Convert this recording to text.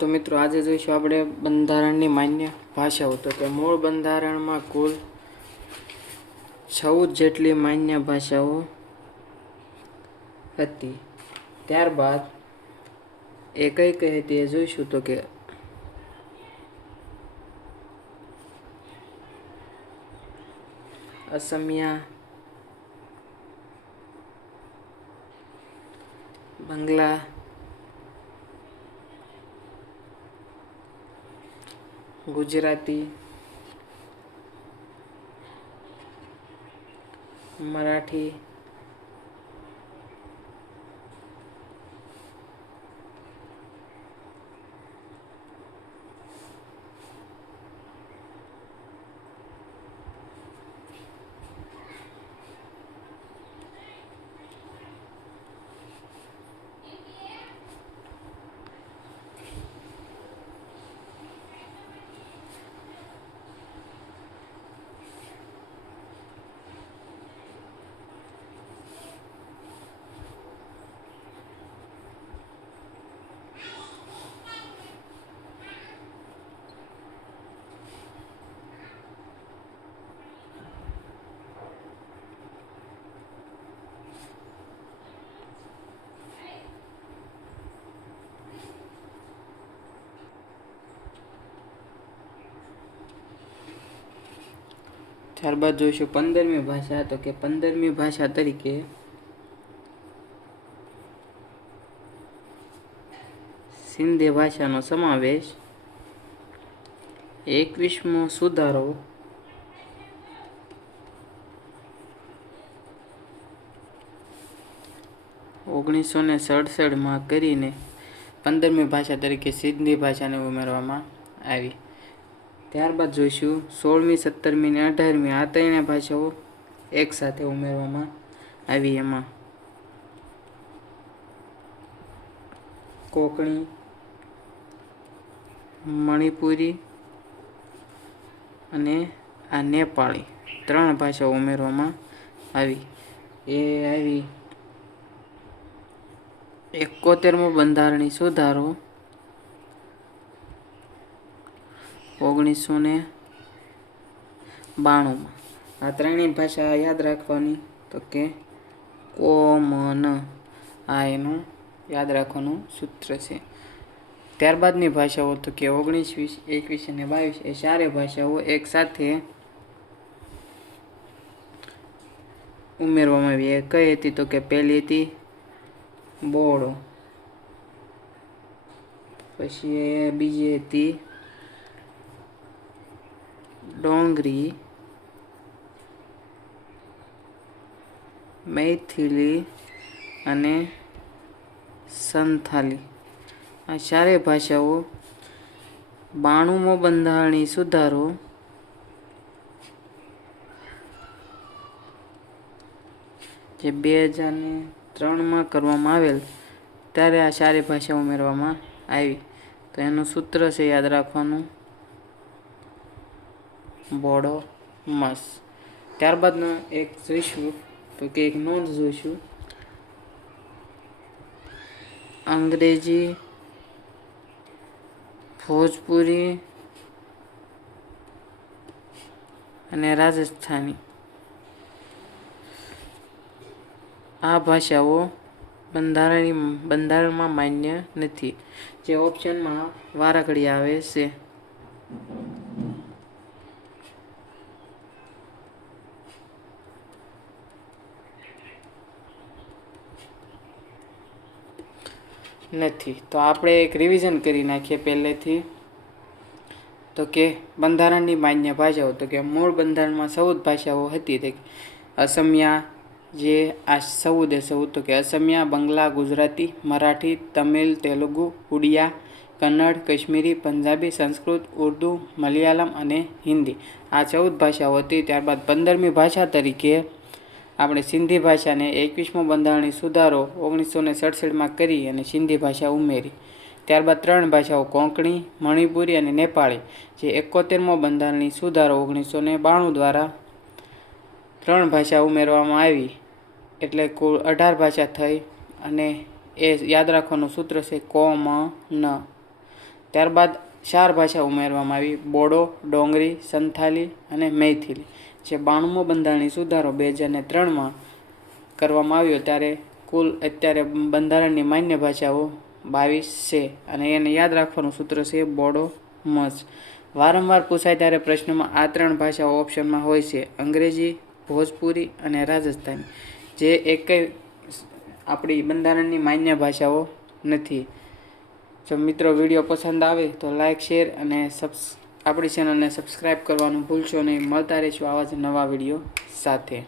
તો મિત્રો આજે જોઈશું આપણે બંધારણની માન્ય ભાષાઓ. તો કે મૂળ બંધારણમાં કુલ 14 જેટલી માન્ય ભાષાઓ હતી. ત્યારબાદ એ કઈ કઈ હતી એ જોઈશું. તો કે અસમિયા, બંગલા, ગુજરાતી, મરાઠી, ત્યારબાદ જોઈશું 15મી ભાષા. તો કે 15મી ભાષા તરીકે સિંધી ભાષાનો સમાવેશ. 21મો સુધારો 1967માં કરીને 15મી ભાષા તરીકે સિંધી ભાષાને ઉમેરવામાં આવી. ત્યારબાદ જોઈશું 16મી, 17મી અને 18મી આ ત્રણેય ભાષાઓ એક સાથે ઉમેરવામાં આવી. એમાં કોંકણી, મણિપુરી અને આ નેપાળી 3 ભાષાઓ ઉમેરવામાં આવી. એ આવી 71મો બંધારણીય સુધારો 1992માં. આ ત્રણેય ભાષા યાદ રાખવાની. તો કે કોમન, આ એનું યાદ રાખવાનું સૂત્ર છે. ત્યારબાદની ભાષાઓ તો કે 19, 20, 21 અને 22 એ ચારે ભાષાઓ એક સાથે ઉમેરવામાં આવી. એ કઈ હતી? તો કે પહેલી હતી બોડો, પછી બીજી હતી ડોંગરી, મૈથિલી અને સંથાલી. આ ચારે ભાષાઓ 92મો બંધારણીય સુધારો જે 2003માં કરવામાં આવેલ ત્યારે આ ચારે ભાષા ઉમેરવામાં આવી. તો એનું સૂત્ર છે યાદ રાખવાનું બોડો મસ. ત્યારબાદનો એક જોઈશું. તો કે એક નોંધ જોઈશું. અંગ્રેજી, ભોજપુરી અને રાજસ્થાની આ ભાષાઓ બંધારણમાં માન્ય નથી. જે ઓપ્શનમાં વારાઘડી આવે છે. નથી. તો આપણે એક રિવિઝન કરી નાખીએ પહેલેથી. તો કે બંધારણની માન્ય ભાષાઓ. તો કે મૂળ બંધારણમાં 14 ભાષાઓ હતી. તે અસમિયા, જે આ 14 તો કે અસમિયા, બંગલા, ગુજરાતી, મરાઠી, તમિલ, તેલુગુ, ઉડિયા, કન્નડ, કાશ્મીરી, પંજાબી, સંસ્કૃત, ઉર્દુ, મલયાલમ અને હિન્દી આ 14 ભાષાઓ હતી. ત્યારબાદ 15મી ભાષા તરીકે આપણે સિંધી ભાષાને 21મો બંધારણીય સુધારો 1967માં કરી અને સિંધી ભાષા ઉમેરી. ત્યારબાદ 3 ભાષાઓ કોંકણી, મણિપુરી અને નેપાળી જે 71મો બંધારણીય સુધારો 1992 દ્વારા 3 ભાષા ઉમેરવામાં આવી. એટલે કુલ 18 ભાષા થઈ. અને એ યાદ રાખવાનું સૂત્ર છે કોમન. ત્યારબાદ 4 ભાષા ઉમેરવામાં આવી: બોડો, ડોંગરી, સંથાલી અને મૈથિલી. જે 92મો બંધારણીય સુધારો 2003માં કરવામાં આવ્યો ત્યારે કુલ અત્યારે બંધારણની માન્ય ભાષાઓ 22 છે અને એને યાદ રાખવાનું સૂત્ર છે બોડો મચ. વારંવાર પૂછાય ત્યારે પ્રશ્નમાં આ 3 ભાષાઓ ઓપ્શનમાં હોય છે: અંગ્રેજી, ભોજપુરી અને રાજસ્થાની, જે એકેય આપણી બંધારણની માન્ય ભાષાઓ નથી. જો મિત્રો વિડીયો પસંદ આવે તો લાઇક, શેર અને આપણી ચેનલને સબસ્ક્રાઈબ કરવાનું ભૂલશો નહીં. મળતા રહીશું આવા જ નવા વિડીયો સાથે.